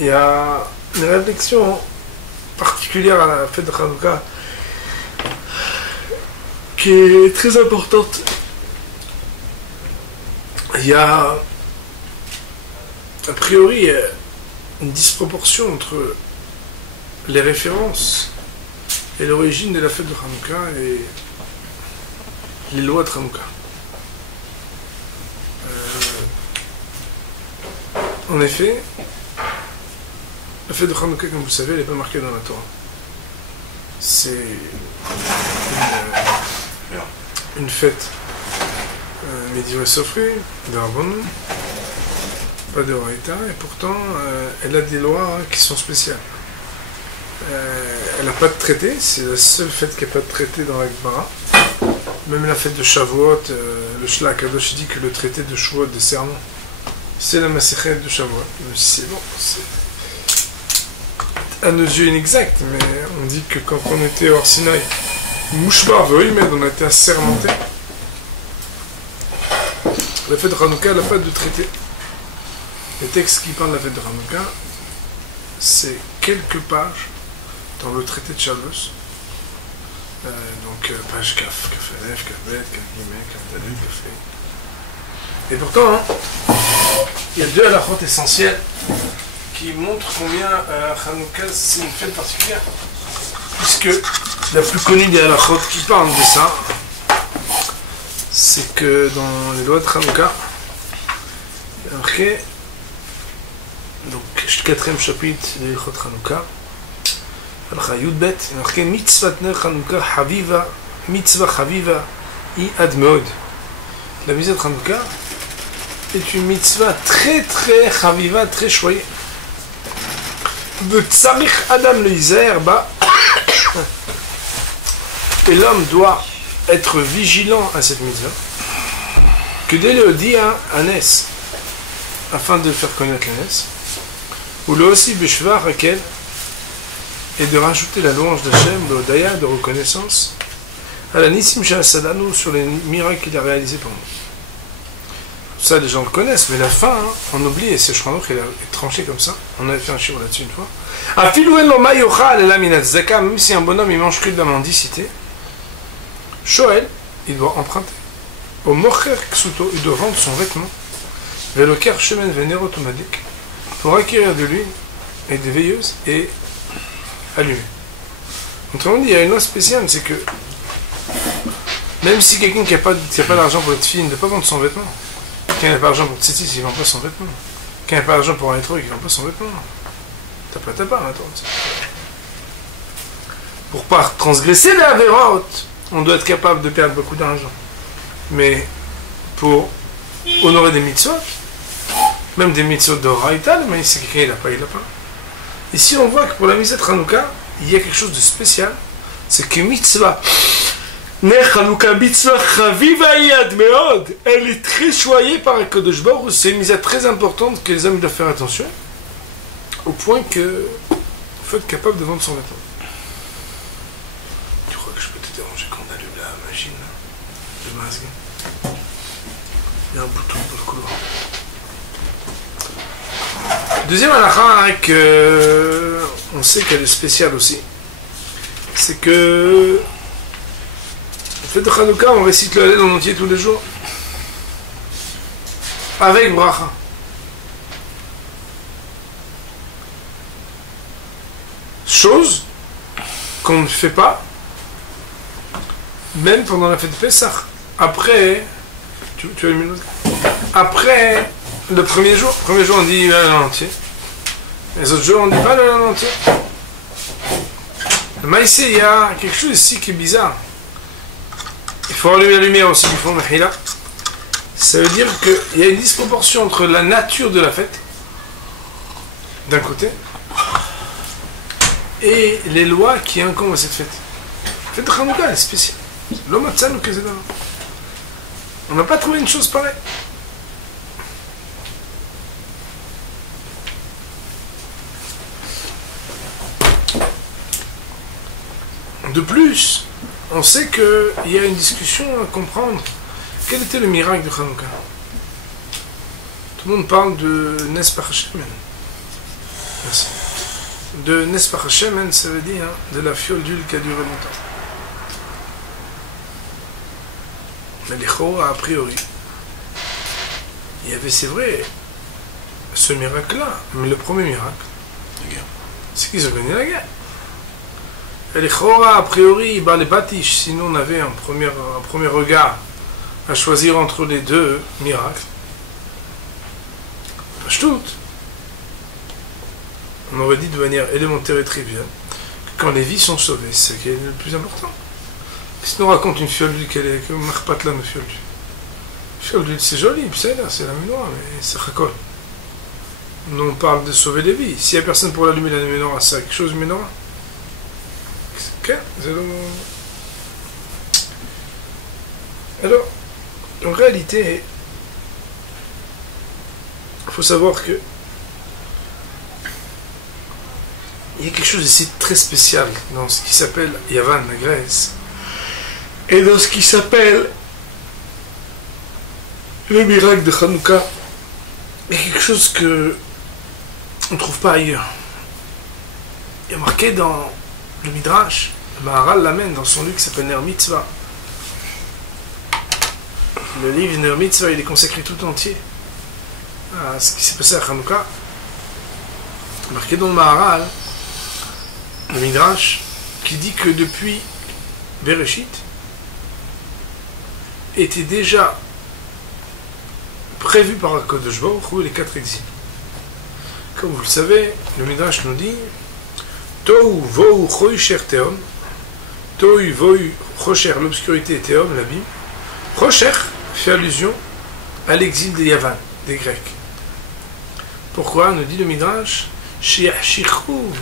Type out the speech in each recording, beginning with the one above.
il y a une réflexion particulière à la fête de Hanouka qui est très importante. Il y a a priori une disproportion entre les références et l'origine de la fête de Hanouka et les lois de Hanouka. En effet, la fête de Hanouka, comme vous le savez, elle n'est pas marquée dans la Torah. C'est une fête médiévale sofrée, de Rabbanon, pas de Horaïta, et pourtant elle a des lois qui sont spéciales. Elle n'a pas de traité, c'est la seule fête qui n'a pas de traité dans la Gemara. Même la fête de Shavuot, le Shla Kadosh dit que le traité de Shavuot, des sermons, c'est la Masechet de Shavuot. C'est bon, c'est à nos yeux inexact, mais on dit que quand on était hors Sinaï, Mouchbar Voïmed, on a été assermenté. La fête de Hanouka n'a pas de traité. Les textes qui parlent de la fête de Hanouka, c'est quelques pages dans le traité de Shabbos. Donc, page Kaf, Kaf Aleph, Kaf Bet, Kaf Gimel, Kaf Dalet, Kaf Hey. Et pourtant, il y a deux halachot essentiels qui montrent combien Hanouka c'est une fête particulière. Puisque la plus connue des halachot qui parlent de ça, c'est que dans les lois de Hanouka, il y a marqué, donc, le 4e chapitre de l'Ilchot Hanouka, Halakha Yudbet, il y a marqué Mitzvat ner Hanouka Haviva, Mitzvah Haviva, I Admeod. La mitzvah de Hanouka est une mitzvah très très Haviva, très choyée. V'tzarich Adam le Iser, bah, et l'homme doit être vigilant à cette mitzvah, que dès le dit à Nes, afin de faire connaître la Nes, ou le aussi Beshvar Rakel, et de rajouter la louange d'Hachem, le Odaya de reconnaissance, à la Nissim Sha'asadanu sur les miracles qu'il a réalisés pour nous. Ça, les gens le connaissent, mais la fin, on oublie, et c'est Shranok, il est tranché comme ça. On avait fait un chiffre là-dessus une fois. Même si un bonhomme il mange que de la mendicité, Shoel, il doit emprunter. Au Mocher Ksuto, il doit vendre son vêtement. Veloker Shemen Venero Automatique, pour acquérir de l'huile et des veilleuses et allumer. Autrement dit, il y a une loi spéciale, c'est que même si quelqu'un qui n'a pas d'argent pour être fine ne peut pas vendre son vêtement, quand il n'a pas d'argent pour Tzitzit, il ne vend pas son vêtement. Quand il n'a pas d'argent pour un étro, il ne vend pas son vêtement. T'as pas, attends. Pour ne pas transgresser la Averot, on doit être capable de perdre beaucoup d'argent. Mais pour honorer des mitzvot, même des mitzvot d'Oraïta, mais si quelqu'un il n'a pas. Ici, on voit que pour la mitzvah de Hanouka, il y a quelque chose de spécial. C'est que mitzvah, Hanouka mitzvah chaviva yad meod, elle est très choyée par Akadosh Baruch Hu. C'est une mitzvah très importante que les hommes doivent faire attention, au point que il faut être capable de vendre son vêtement. Tu crois que je peux te déranger quand on allume la machine, le masque? Il y a un bouton dans le couloir. Deuxième halakha que on sait qu'elle est spéciale aussi, c'est que la fête de Hanouka, on récite le Hallel en entier tous les jours avec bracha. Chose qu'on ne fait pas même pendant la fête de Pessah. Après, tu as une minute. Après le premier jour on dit le Hallel en entier. Les autres jours on dit pas le Hallel en entier. Mais ici il y a quelque chose ici qui est bizarre. Il faut allumer la lumière aussi du fond de Mahila. Ça veut dire qu'il y a une disproportion entre la nature de la fête, d'un côté, et les lois qui incombent à cette fête. La fête de Hanouka, elle est spéciale. L'homme a ou Kezedana. On n'a pas trouvé une chose pareille. De plus, on sait qu'il y a une discussion à comprendre. Quel était le miracle de Hanouka? Tout le monde parle de Nes Parchemen. Merci. De Nespach Hashem, ça veut dire de la fiole d'huile qui a duré longtemps. Mais les Chora, a priori, il y avait, c'est vrai, ce miracle-là, mais le premier miracle, c'est qu'ils ont gagné la guerre. Et les Chora, a priori, les Batish, sinon on avait un premier regard à choisir entre les deux miracles. Tout. On aurait dit de manière élémentaire et triviale que quand les vies sont sauvées, c'est ce qui est le plus important. Si on raconte une fiole d'huile, qu'elle est comme Marpatla, une fiole d'huile. Fiole d'huile, c'est joli, c'est la menorah, mais c'est racole. Nous on parle de sauver des vies. S'il n'y a personne pour l'allumer la menorah, c'est quelque chose de menorah. Ok, alors, en réalité, il faut savoir que il y a quelque chose ici de très spécial dans ce qui s'appelle Yavan, la Grèce, et dans ce qui s'appelle le miracle de Hanouka. Il y a quelque chose que on ne trouve pas ailleurs. Il y a marqué dans le Midrash, le Maharal l'amène dans son livre qui s'appelle Ner Mitzvah. Le livre Ner Mitzvah, il est consacré tout entier à ce qui s'est passé à Hanouka. Marqué dans le Maharal, le Midrash, qui dit que depuis Bereshit, était déjà prévu par HaKadosh Baruch Hu les 4 exils. Comme vous le savez, le Midrash nous dit Tohu vohu choisher teom, Tohu vohu chocher, l'obscurité, et teom, l'abîme. Chocher fait allusion à l'exil des Yavan, des Grecs. Pourquoi nous dit le Midrash Shiachshirou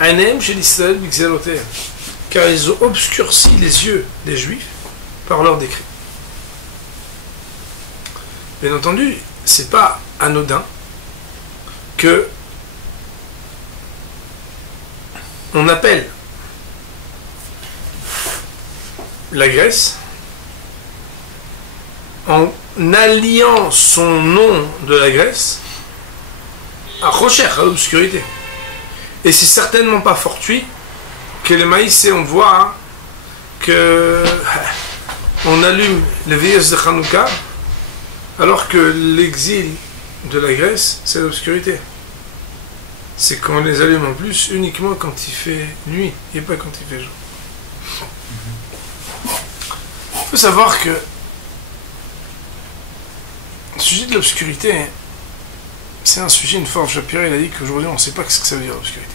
Anem chez l'Israël b'Xeloter, car ils ont obscurci les yeux des Juifs par leurs décrets. Bien entendu, c'est pas anodin que on appelle la Grèce en alliant son nom de la Grèce à Rocher, à l'obscurité. Et c'est certainement pas fortuit que les maïs, on voit que on allume les veilleuses de Hanouka alors que l'exil de la Grèce, c'est l'obscurité. C'est qu'on les allume en plus uniquement quand il fait nuit et pas quand il fait jour. Il faut savoir que le sujet de l'obscurité, c'est un sujet, une force. Shapira, il a dit qu'aujourd'hui on ne sait pas ce que ça veut dire l'obscurité.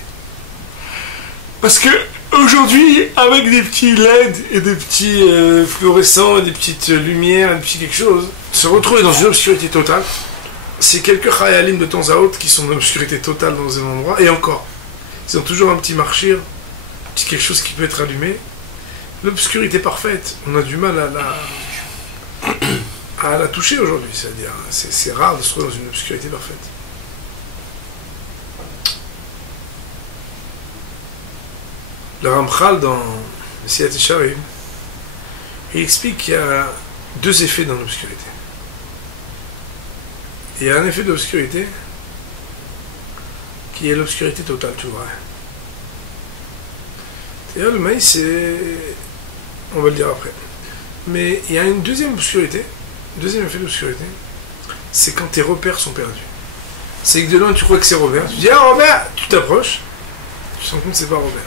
Parce que aujourd'hui, avec des petits LED et des petits fluorescents et des petites lumières et des petits quelque chose, se retrouver dans une obscurité totale, c'est quelques chayalim de temps à autre qui sont dans l'obscurité totale dans un endroit, et encore, ils ont toujours un petit marchir, un petit quelque chose qui peut être allumé. L'obscurité parfaite, on a du mal à la toucher aujourd'hui, c'est-à-dire, c'est rare de se trouver dans une obscurité parfaite. Le Ramchal, dans le Siyat Yesharim, il explique qu'il y a deux effets dans l'obscurité. Il y a un effet d'obscurité qui est l'obscurité totale, tu vois. C'est-à-dire, le maïs, c'est... on va le dire après. Mais il y a une deuxième obscurité, deuxième effet d'obscurité, c'est quand tes repères sont perdus. C'est que de loin, tu crois que c'est Robert. Tu dis, ah Robert, tu t'approches, tu te rends compte que c'est pas Robert.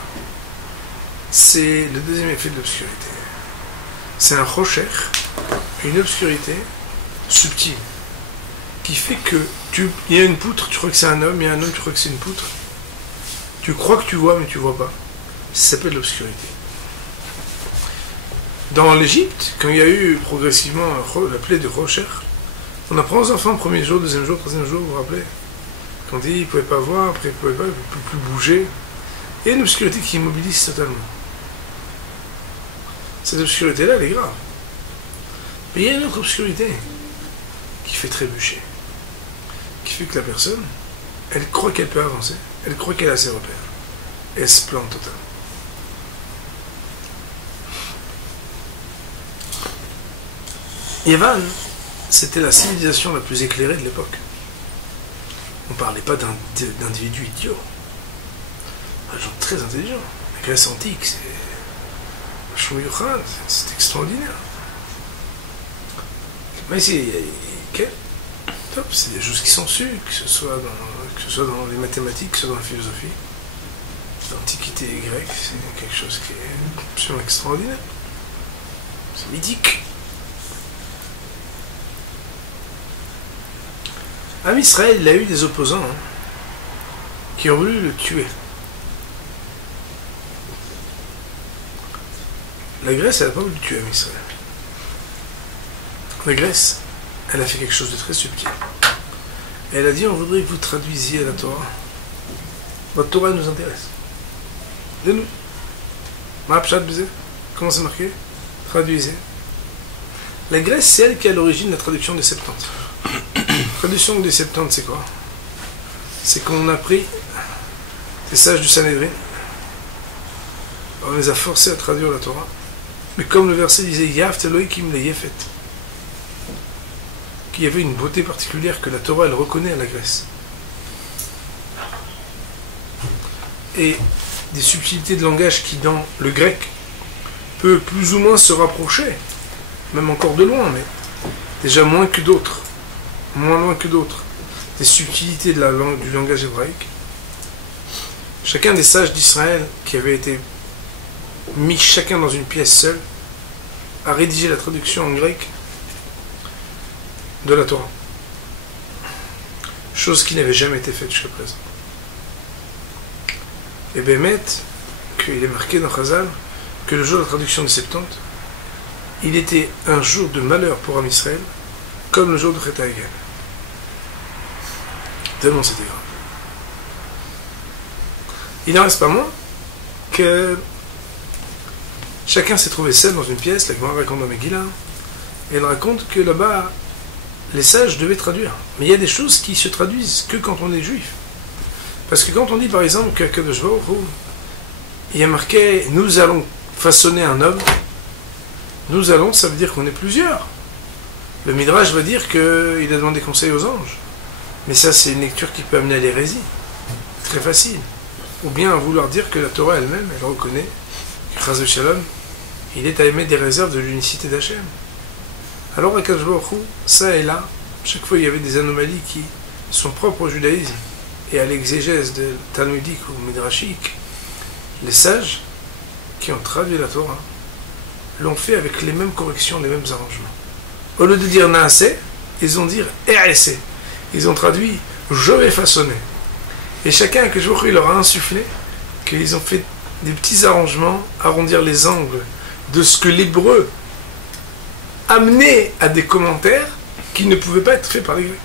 C'est le deuxième effet de l'obscurité. C'est un rocher, une obscurité subtile, qui fait que il y a une poutre, tu crois que c'est un homme, il y a un homme, tu crois que c'est une poutre. Tu crois que tu vois, mais tu vois pas. Ça s'appelle l'obscurité. Dans l'Égypte, quand il y a eu progressivement la plaie de Rocher, on apprend aux enfants, premier jour, deuxième jour, troisième jour, vous vous rappelez, quand on dit ils ne pouvaient pas voir, après ils ne pouvaient pas, ils ne pouvaient plus bouger. Il y a une obscurité qui immobilise totalement. Cette obscurité-là, elle est grave. Mais il y a une autre obscurité qui fait trébucher, qui fait que la personne, elle croit qu'elle peut avancer, elle croit qu'elle a ses repères, et elle se plante totalement. Yavan, c'était la civilisation la plus éclairée de l'époque. On ne parlait pas d'individus idiots. Des gens très intelligents. La Grèce antique, c'est extraordinaire. Mais c'est des choses qui sont sues, que ce soit dans les mathématiques, que ce soit dans la philosophie. L'Antiquité grecque, c'est quelque chose qui est absolument extraordinaire. C'est mythique. Am Israël, il a eu des opposants qui ont voulu le tuer. La Grèce, elle n'a pas voulu tuer Am Israël. La Grèce, elle a fait quelque chose de très subtil. Elle a dit, on voudrait que vous traduisiez la Torah. Votre Torah nous intéresse. De nous. Comment c'est marqué? Traduisez. La Grèce, c'est elle qui est à l'origine de la traduction des Septante. La traduction des Septante, c'est quoi? C'est qu'on a pris les sages du Sanhédrin, on les a forcés à traduire la Torah. Mais comme le verset disait, Yaft Elohim le Yefet, qu'il y avait une beauté particulière que la Torah, elle reconnaît à la Grèce. Et des subtilités de langage qui, dans le grec, peut plus ou moins se rapprocher, même encore de loin, mais déjà moins que d'autres, moins loin que d'autres, des subtilités de du langage hébraïque. Chacun des sages d'Israël, qui avaient été mis chacun dans une pièce seule, a rédigé la traduction en grec de la Torah. Chose qui n'avait jamais été faite jusqu'à présent. Et Bémet, qu'il est marqué dans Chazal, que le jour de la traduction des Septante, il était un jour de malheur pour Am Israël, comme le jour de Chet HaEgel. Tellement c'était grave. Il n'en reste pas moins que chacun s'est trouvé seul dans une pièce. La Gemara raconte dans Megillah, et elle raconte que là-bas, les sages devaient traduire. Mais il y a des choses qui se traduisent que quand on est juif. Parce que quand on dit par exemple que Kadosh Baruch Hu, il y a marqué « Nous allons façonner un homme », nous allons, ça veut dire qu'on est plusieurs. Le Midrash va dire qu'il a demandé conseil aux anges. Mais ça, c'est une lecture qui peut amener à l'hérésie. Très facile. Ou bien à vouloir dire que la Torah elle-même, elle reconnaît que Chas v'Shalom, il est à émettre des réserves de l'unicité d'Hachem. Alors à Kadosh Baruch Hu, ça et là, chaque fois il y avait des anomalies qui sont propres au judaïsme et à l'exégèse de talmudique ou midrashique. Les sages qui ont traduit la Torah l'ont fait avec les mêmes corrections, les mêmes arrangements. Au lieu de dire naaseh, ils ont dit RSC. Ils ont traduit je vais façonner. Et chacun que je il leur a insufflé qu'ils ont fait des petits arrangements, arrondir les angles de ce que l'hébreu amenait à des commentaires qui ne pouvaient pas être faits par les Grecs.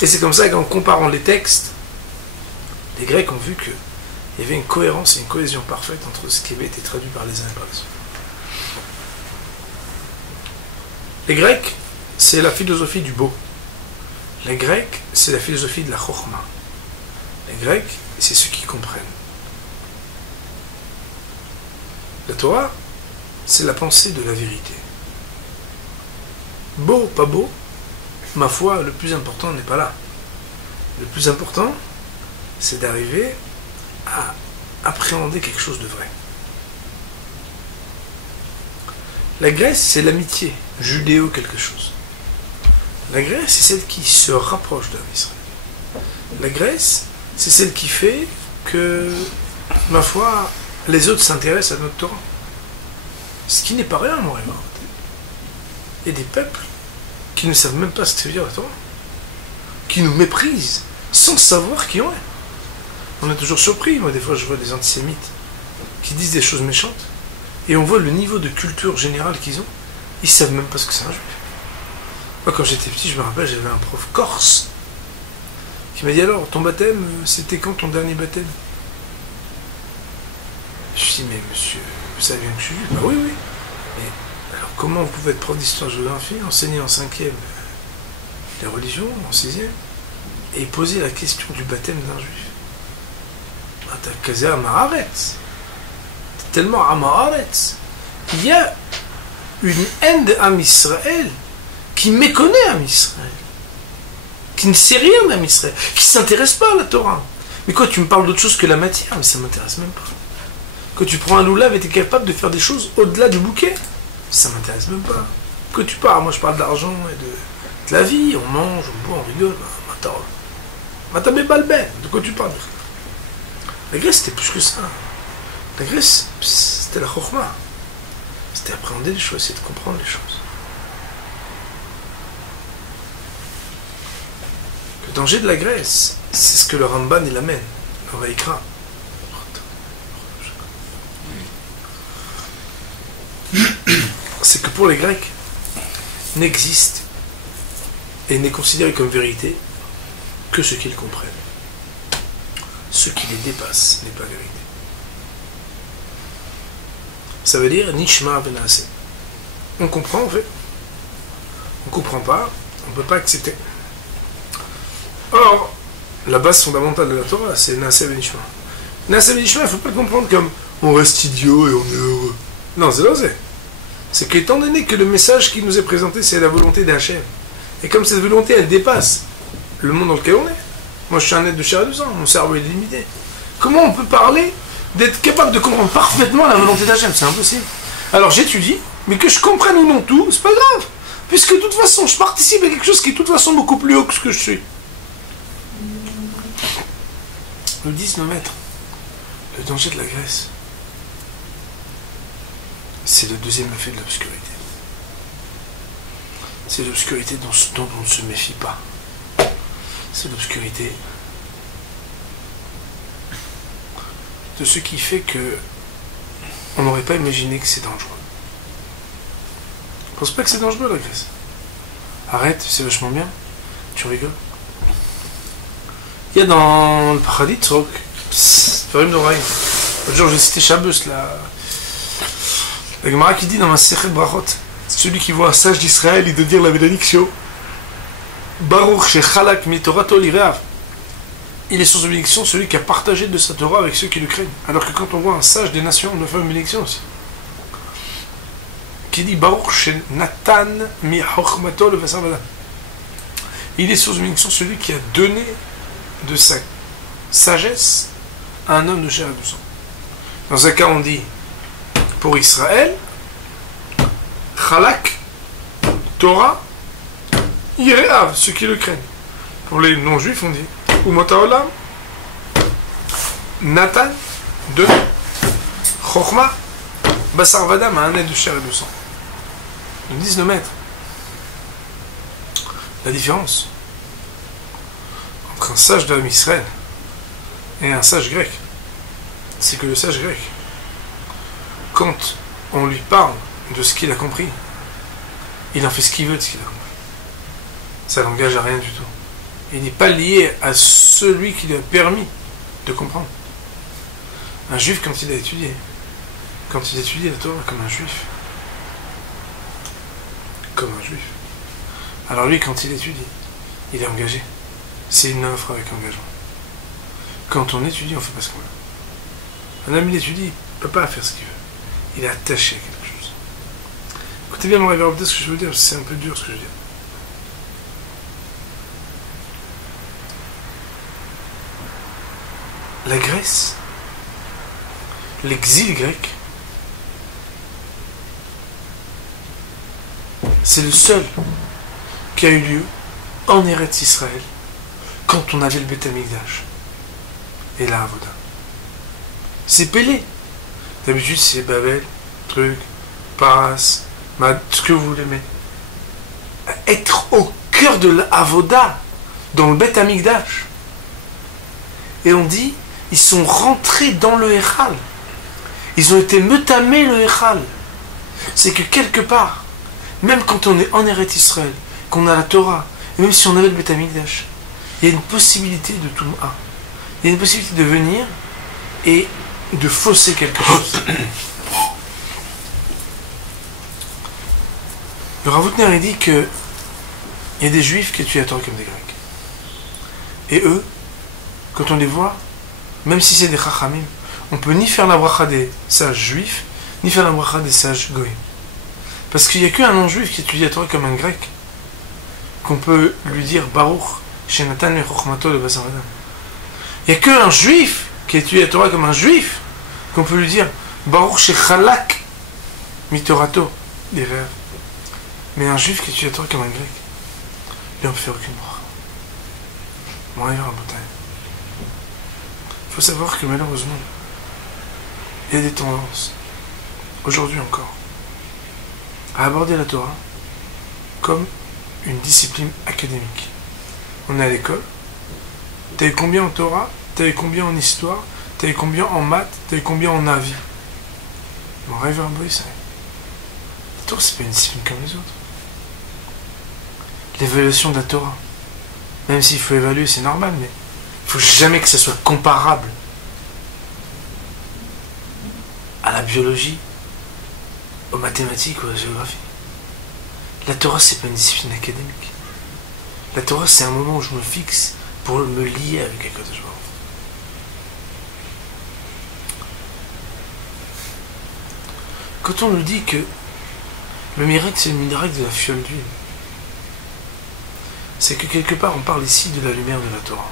Et c'est comme ça qu'en comparant les textes, les Grecs ont vu qu'il y avait une cohérence et une cohésion parfaite entre ce qui avait été traduit par les uns et par les autres. Les Grecs, c'est la philosophie du beau. Les Grecs, c'est la philosophie de la chokhma. Les Grecs, c'est ceux qui comprennent. La Torah, c'est la pensée de la vérité. Beau, pas beau, ma foi, le plus important n'est pas là. Le plus important, c'est d'arriver à appréhender quelque chose de vrai. La Grèce, c'est l'amitié, judéo quelque chose. La Grèce, c'est celle qui se rapproche d'Am Israël. La Grèce, c'est celle qui fait que, ma foi, les autres s'intéressent à notre Torah. Ce qui n'est pas rien, moi, il y a des peuples qui ne savent même pas ce que veut dire la Torah, qui nous méprisent sans savoir qui on est. On est toujours surpris. Moi, des fois, je vois des antisémites qui disent des choses méchantes et on voit le niveau de culture générale qu'ils ont. Ils ne savent même pas ce que c'est un juif. Moi, quand j'étais petit, je me rappelle, j'avais un prof corse qui m'a dit alors, ton baptême, c'était quand ton dernier baptême? Je me suis dit, mais monsieur, vous savez bien que je suis juif? Bah oui, oui. Mais alors, comment vous pouvez être prof d'histoire-géographie, enseigner en 5e les religions, en 6e, et poser la question du baptême d'un juif? Ah, t'as casé à Maharetz. T'es tellement à Maharetz. Il y a une haine d'Am Israël qui méconnaît Am Israël, qui ne sait rien d'Am Israël, qui ne s'intéresse pas à la Torah. Mais quoi, tu me parles d'autre chose que la matière? Mais ça ne m'intéresse même pas. Quand tu prends un loulav et tu es capable de faire des choses au-delà du bouquet, ça ne m'intéresse même pas. Que tu parles, moi je parle d'argent et de la vie, on mange, on boit, on rigole. Matamé balbé, de quoi tu parles? La Grèce c'était plus que ça. La Grèce c'était la chokhma. C'était appréhender les choses, c'était de comprendre les choses. Le danger de la Grèce, c'est ce que le Ramban il amène, le Vaïkra. C'est que pour les Grecs, n'existe et n'est considéré comme vérité que ce qu'ils comprennent. Ce qui les dépasse n'est pas vérité. Ça veut dire Nishma Benase. On comprend en fait. On ne comprend pas, on ne peut pas accepter. Or, la base fondamentale de la Torah, c'est Naase Benishma. Naase Benishma, il ne faut pas le comprendre comme on reste idiot et on est heureux. Non, c'est l'osé. C'est qu'étant donné que le message qui nous est présenté, c'est la volonté d'Hachem. Et comme cette volonté, elle dépasse le monde dans lequel on est. Moi, je suis un être de chair et de sang, mon cerveau est limité. Comment on peut parler d'être capable de comprendre parfaitement la volonté d'Hachem? C'est impossible. Alors j'étudie, mais que je comprenne ou non tout, c'est pas grave. Puisque de toute façon, je participe à quelque chose qui est de toute façon beaucoup plus haut que ce que je suis. Nous disent nos maîtres, le danger de la Grèce, c'est le deuxième effet de l'obscurité. C'est l'obscurité dont on ne se méfie pas. C'est l'obscurité de ce qui fait que on n'aurait pas imaginé que c'est dangereux. Je pense pas que c'est dangereux la Grèce. Arrête, c'est vachement bien. Tu rigoles. Il y a dans le paradis Tzrok, Farim d'oreille. L'autre jour j'ai cité Shabbos là. La Gemara qui dit dans ma Sechet Brachot, celui qui voit un sage d'Israël, il doit dire la bénédiction. Baruch shechalak mitorato lireav. Il est sans bénédiction celui qui a partagé de sa Torah avec ceux qui le craignent. Alors que quand on voit un sage des nations, on doit faire une bénédiction aussi. Qui dit Baruch shenatan mi chokhmato levasar vada. Il est sans bénédiction celui qui a donné de sa sagesse à un homme de chair et de sang. Dans un cas, on dit pour Israël, Chalak, Torah, Yireav, ceux qui le craignent. Pour les non-juifs, on dit Umata Olam, Nathan, de Chokhma, Basar Vadam, un être de chair et de sang. Nous disent nos maîtres. La différence entre un sage d'homme Israël et un sage grec, c'est que le sage grec, quand on lui parle de ce qu'il a compris, il en fait ce qu'il veut de ce qu'il a compris. Ça n'engage à rien du tout. Il n'est pas lié à celui qui lui a permis de comprendre. Un juif, quand il étudie la Torah comme un juif, alors lui, quand il étudie, il est engagé. C'est une offre avec engagement. Quand on étudie, on ne fait pas ce qu'on veut. Un homme, il étudie, il ne peut pas faire ce qu'il veut. Il est attaché à quelque chose. Écoutez bien mon réverbère, ce que je veux dire, c'est un peu dur ce que je veux dire. La Grèce, l'exil grec, c'est le seul qui a eu lieu en Eretz Israël quand on avait le Beth Amikdash et la Avoda. C'est Pélé. D'habitude, c'est Babel, truc, Paras, ce que vous voulez, mais être au cœur de l'Avoda, dans le Beth Amikdash. Et on dit, ils sont rentrés dans le Echal. Ils ont été metamés le Echal. C'est que quelque part, même quand on est en Eretz Israël, qu'on a la Torah, et même si on avait le Beth Amikdash, il y a une possibilité de tout. Il y a une possibilité de venir et de fausser quelque chose. Le Rav Hutner, il dit que il y a des Juifs qui étudient la Torah comme des Grecs. Et eux, quand on les voit, même si c'est des Chachamim, on peut ni faire la bracha des sages juifs, ni faire la bracha des sages goïs. Parce qu'il n'y a qu'un non-juif qui étudie la Torah comme un grec, qu'on peut lui dire Baruch chez Nathan et Chochmato le Basar Adam. Il n'y a qu'un juif qui étudie la Torah comme un juif qu'on peut lui dire Baruch Shechalak Mitorato des vers. Mais un juif qui étudie la Torah comme un grec, lui on ne fait aucune bracha. Bon, il faut savoir que malheureusement, il y a des tendances, aujourd'hui encore, à aborder la Torah comme une discipline académique. On est à l'école, t'as eu combien en Torah, t'as eu combien en histoire, t'as eu combien en maths, t'as eu combien en avis. Mon rêve un boy, ça. La Torah, c'est pas une discipline comme les autres. L'évaluation de la Torah, même s'il faut évaluer, c'est normal, mais il faut jamais que ça soit comparable à la biologie, aux mathématiques ou à la géographie. La Torah, c'est pas une discipline académique. La Torah, c'est un moment où je me fixe pour me lier avec quelque chose. Quand on nous dit que le miracle, c'est le miracle de la fiole d'huile, c'est que quelque part, on parle ici de la lumière de la Torah.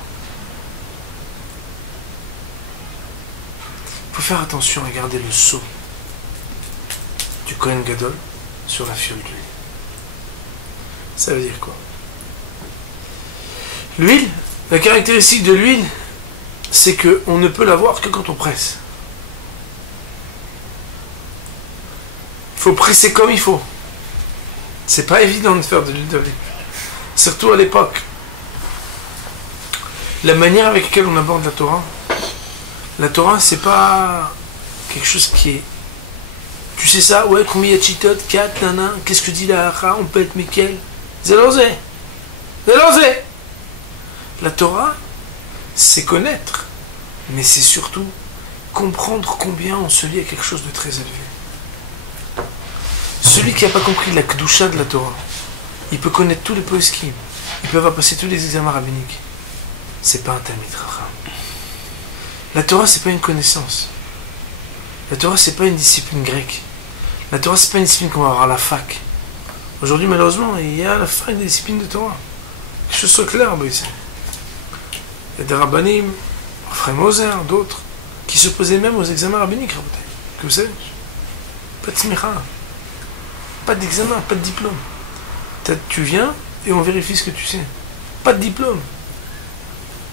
Il faut faire attention à garder le sceau du Kohen Gadol sur la fiole d'huile. Ça veut dire quoi? L'huile, la caractéristique de l'huile, c'est qu'on ne peut la voir que quand on presse. Il faut presser comme il faut. C'est pas évident de faire de l'huile d'olive. Surtout à l'époque. La manière avec laquelle on aborde la Torah, c'est pas quelque chose qui est... Tu sais ça? Ouais, combien il y a de chitot? 4, nana. Qu'est-ce que dit la hara? On peut être Michael. Zélosé. La Torah, c'est connaître. Mais c'est surtout comprendre combien on se lie à quelque chose de très élevé. Celui qui n'a pas compris la Kedusha de la Torah, il peut connaître tous les poskim, il peut avoir passé tous les examens rabbiniques. C'est pas un Talmid Chacham. La Torah, c'est pas une connaissance. La Torah, c'est pas une discipline grecque. La Torah, c'est pas une discipline qu'on va avoir à la fac. Aujourd'hui, malheureusement, il y a à la fac des disciplines de Torah. Que ce soit clair, ici. Il y a des rabbanim, Frère Moser, d'autres, qui se posaient même aux examens rabbiniques, que vous savez. Pas de smicha. Pas d'examen, pas de diplôme. Tu viens et on vérifie ce que tu sais. Pas de diplôme.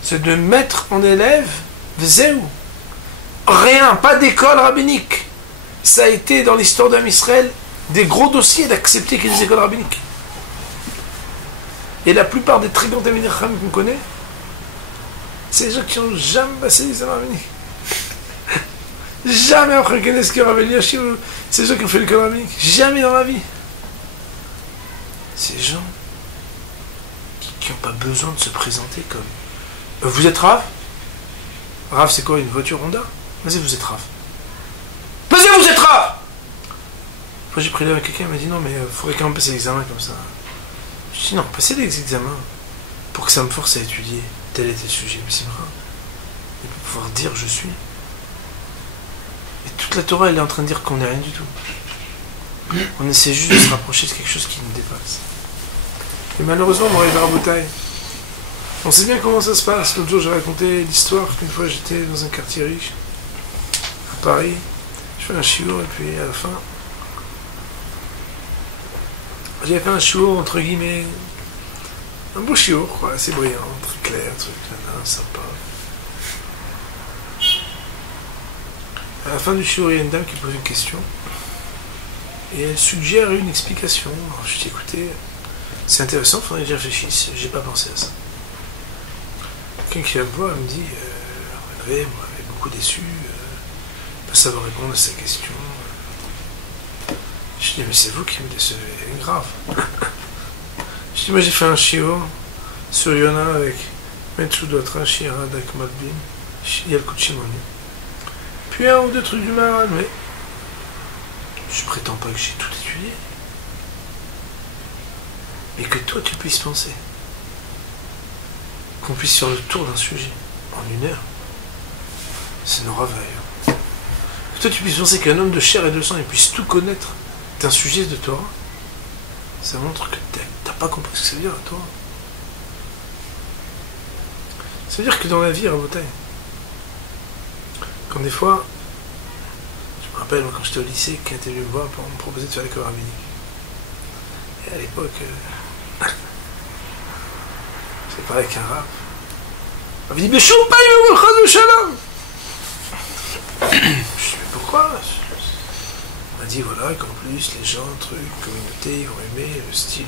C'est de mettre en élève Zéou. Rien, pas d'école rabbinique. Ça a été dans l'histoire d'Am Israël des gros dossiers d'accepter qu'il y ait des écoles rabbiniques. Et la plupart des très grands Talmidei Chacham qu'on connaît, c'est les gens qui n'ont jamais passé l'examen rabbinique. Jamais après connaissent que Rav Eliashib, c'est ceux qui ont fait l'école rabbinique. Jamais dans la vie. Ces gens qui n'ont pas besoin de se présenter comme vous êtes Rav? Rav, c'est quoi, une voiture Honda? Vas-y, vous êtes Rav. Vas-y, vous êtes Rav! Moi, j'ai pris là avec quelqu'un, il m'a dit non, mais il faudrait quand même passer l'examen comme ça. Je dis non, passez les examens pour que ça me force à étudier tel et tel sujet, mais c'est vrai. Et pour pouvoir dire je suis. Et toute la Torah, elle est en train de dire qu'on n'est rien du tout. On essaie juste de se rapprocher de quelque chose qui nous dépasse. Et malheureusement, on arrive à Rabotaï. On sait bien comment ça se passe. L'autre jour, j'ai raconté l'histoire qu'une fois j'étais dans un quartier riche, à Paris. Je fais un chiour et puis à la fin, j'ai fait un chiour entre guillemets, un beau chiour, quoi, assez brillant, très clair, truc, sympa. À la fin du chiour, il y a une dame qui pose une question et elle suggère une explication. Alors je dis écoutez, c'est intéressant, il faudrait que j'y réfléchisse, j'ai pas pensé à ça. Quelqu'un qui vient me voir, elle me dit André, moi, j'avais beaucoup déçu, pas savoir répondre à sa question. Je dis mais c'est vous qui me décevez, grave. Je dis moi j'ai fait un shiur sur Yona avec Metsudotra, Shira, Dak Malbim, Yalkut Shimoni. Puis un ou deux trucs du Maharal, mais je prétends pas que j'ai tout étudié. Mais que toi tu puisses penser qu'on puisse faire le tour d'un sujet en 1 heure, c'est nos ravailles. Que toi tu puisses penser qu'un homme de chair et de sang il puisse tout connaître d'un sujet de Torah, ça montre que t'as pas compris ce que ça veut dire à Torah. C'est-à-dire que dans la vie, Rabotai, quand des fois, je me rappelle, quand j'étais au lycée, quelqu'un était venu me voir pour me proposer de faire l'école rabbinique. Et à l'époque, c'est pareil qu'un rap. On m'a dit, mais chou, pas eu le shalom. Je me suis dit, mais pourquoi? On m'a dit, voilà, qu'en plus, les gens, trucs, communauté, ils vont aimer le style.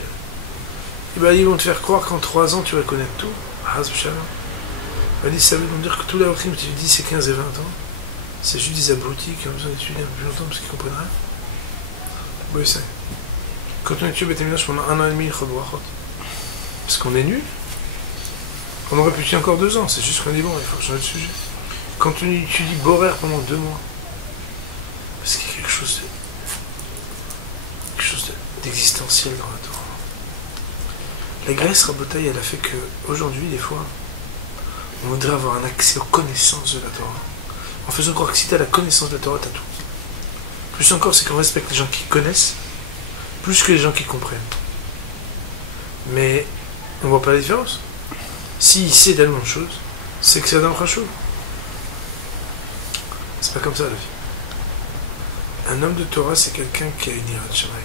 Et ben, ils vont te faire croire qu'en 3 ans, tu vas connaître tout. Ah, shalom. Il m'a dit, ça veut dire que tous les Aokhim, tu dis, c'est 15 et 20 ans. C'est juste des abrutis qui ont besoin d'étudier un peu plus longtemps parce qu'ils comprennent rien. Oui, c'est. Quand on étudie Beth Amikdash pendant 1 an et demi, parce qu'on est nul, on aurait pu étudier encore 2 ans. C'est juste qu'on dit, bon, il faut changer de sujet. Quand on étudie Borer pendant 2 mois, parce qu'il y a quelque chose d'existentiel dans la Torah. La Grèce, Rabotai, elle a fait qu'aujourd'hui, des fois, on voudrait avoir un accès aux connaissances de la Torah. En faisant croire que si tu as la connaissance de la Torah, tu as tout. Plus encore, c'est qu'on respecte les gens qui connaissent, plus que les gens qui comprennent. Mais on voit pas la différence. S'il sait tellement de choses, c'est que c'est Adam Khashoggi. C'est pas comme ça la vie. Un homme de Torah, c'est quelqu'un qui a une ira de Shamayim.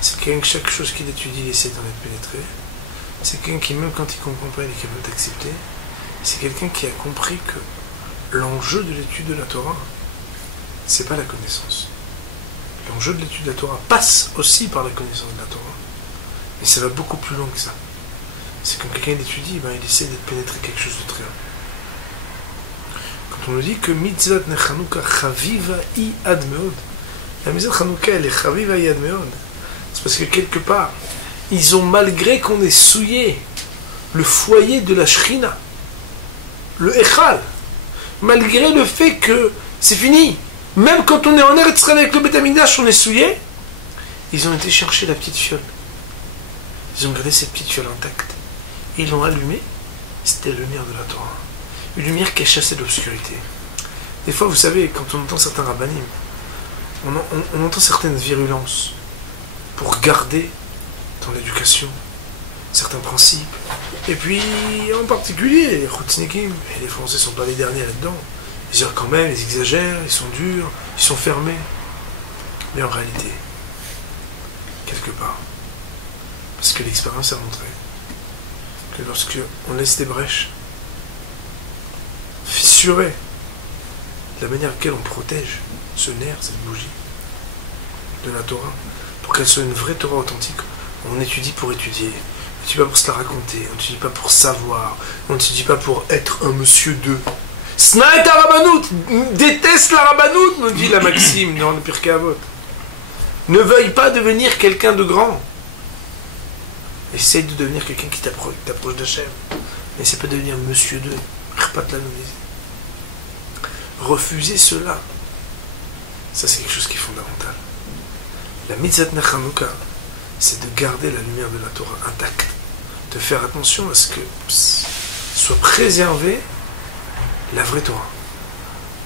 C'est quelqu'un que chaque chose qu'il étudie, il essaie d'en être pénétré. C'est quelqu'un qui, même quand il comprend pas, il est capable d'accepter. C'est quelqu'un qui a compris que l'enjeu de l'étude de la Torah, c'est pas la connaissance. L'enjeu de l'étude de la Torah passe aussi par la connaissance de la Torah. Mais ça va beaucoup plus loin que ça. C'est quand quelqu'un l'étudie, il essaie d'être pénétré quelque chose de très haut. Quand on nous dit que mitzvot Chanukah chaviva i ad meod, la mitzvot Chanukah elle est chaviva i ad meod, c'est parce que quelque part, ils ont, malgré qu'on ait souillé le foyer de la Shrina, le Echal, malgré le fait que c'est fini, même quand on est en Eretz Israël avec le Beth Amikdash, on est souillé, ils ont été chercher la petite fiole. Ils ont gardé cette petite fiole intacte. Et ils l'ont allumée, c'était la lumière de la Torah. Une lumière qui a chassé l'obscurité. Des fois, vous savez, quand on entend certains rabbanim, on entend certaines virulences pour garder dans l'éducation certains principes. Et puis, en particulier, les Choutznikim, et les Français ne sont pas les derniers là-dedans. Ils disent quand même, ils exagèrent, ils sont durs, ils sont fermés. Mais en réalité, quelque part, parce que l'expérience a montré que lorsque on laisse des brèches fissurées, de la manière à laquelle on protège ce nerf, cette bougie de la Torah, pour qu'elle soit une vraie Torah authentique, on étudie pour étudier. On n'étudie pas pour se la raconter, on n'étudie pas pour savoir, on n'étudie pas pour être un monsieur d'eux. Snaït Rabanout, déteste la Rabanout, nous dit la Maxime dans le Pirkei Avot. Ne veuille pas devenir quelqu'un de grand. Essaye de devenir quelqu'un qui t'approche d'Hachem. Mais c'est pas devenir monsieur d'eux. Refuser cela, ça c'est quelque chose qui est fondamental. La mitzvah Chanukah, c'est de garder la lumière de la Torah intacte, de faire attention à ce que soit préservée la vraie Torah.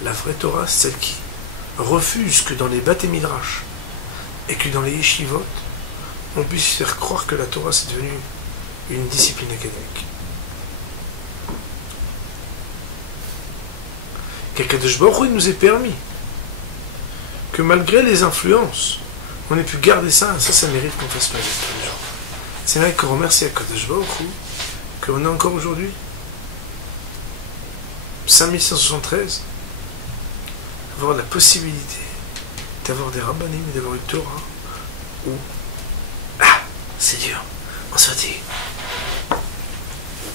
La vraie Torah, c'est celle qui refuse que dans les Bate Midrash et que dans les Yeshivot, on puisse faire croire que la Torah c'est devenu une discipline académique. Qu'Akadosh Baruch Hu nous ait permis que malgré les influences, on ait pu garder ça, ça mérite qu'on fasse plaisir tous les jours. C'est vrai qu'on remercie Akadosh Baruch Hu qu'on a encore aujourd'hui 5173 avoir la possibilité d'avoir des rabbanim et d'avoir une Torah où c'est dur, on se fatigue.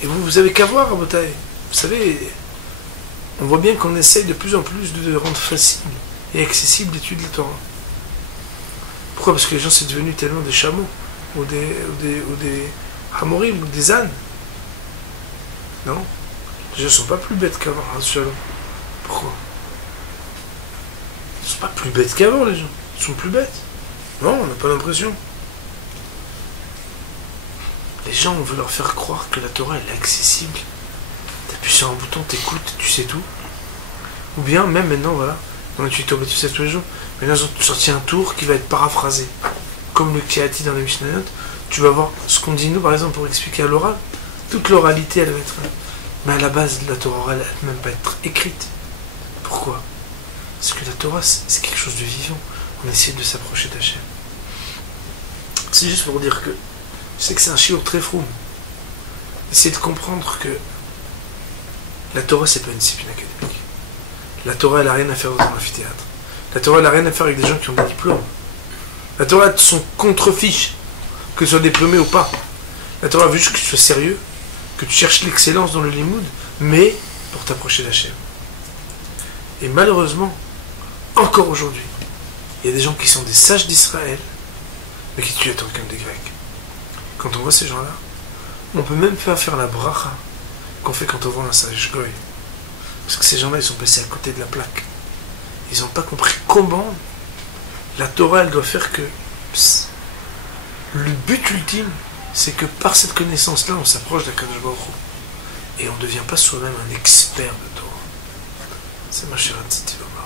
Et vous avez qu'à voir, Rabotai. Vous savez, on voit bien qu'on essaye de plus en plus de rendre facile et accessible l'étude de la Torah. Pourquoi? Parce que les gens c'est devenu tellement des chameaux, ou des hamorim, ou des ânes. Non? Les gens ne sont pas plus bêtes qu'avant, Pourquoi? Ils ne sont pas plus bêtes qu'avant, les gens. Ils sont plus bêtes. Non, on n'a pas l'impression. Les gens, on veut leur faire croire que la Torah, elle est accessible. T'appuies sur un bouton, t'écoutes, tu sais tout. Ou bien, même maintenant, voilà, dans tu tombes, tu sais tous les jours, maintenant ils ont sorti un tour qui va être paraphrasé. Comme le Kéati dans les Mishnayot, tu vas voir ce qu'on dit nous, par exemple, pour expliquer à l'oral. Toute l'oralité, elle va être Mais à la base, la Torah orale, elle ne peut même pas être écrite. Pourquoi? Parce que la Torah, c'est quelque chose de vivant. On essaie de s'approcher d'Hachem. C'est juste pour dire que je sais que c'est un shiur très frou. Essayez de comprendre que la Torah, c'est pas une discipline académique. La Torah, elle n'a rien à faire dans un amphithéâtre. La Torah, elle n'a rien à faire avec des gens qui ont des diplômes. La Torah, elle s'en contrefiche, que tu sois diplômé ou pas. La Torah veut juste que tu sois sérieux, que tu cherches l'excellence dans le limoud, mais pour t'approcher d'Hachem. Et malheureusement, encore aujourd'hui, il y a des gens qui sont des sages d'Israël, mais qui tuent la Torah comme des Grecs. Quand on voit ces gens-là, on peut même pas faire la bracha qu'on fait quand on voit un sage goy. Parce que ces gens-là, ils sont passés à côté de la plaque. Ils n'ont pas compris comment la Torah, elle doit faire que... Le but ultime, c'est que par cette connaissance-là, on s'approche d'Akadosh Baruch Hu. Et on ne devient pas soi-même un expert de Torah. C'est ma chère Tziti Lomar.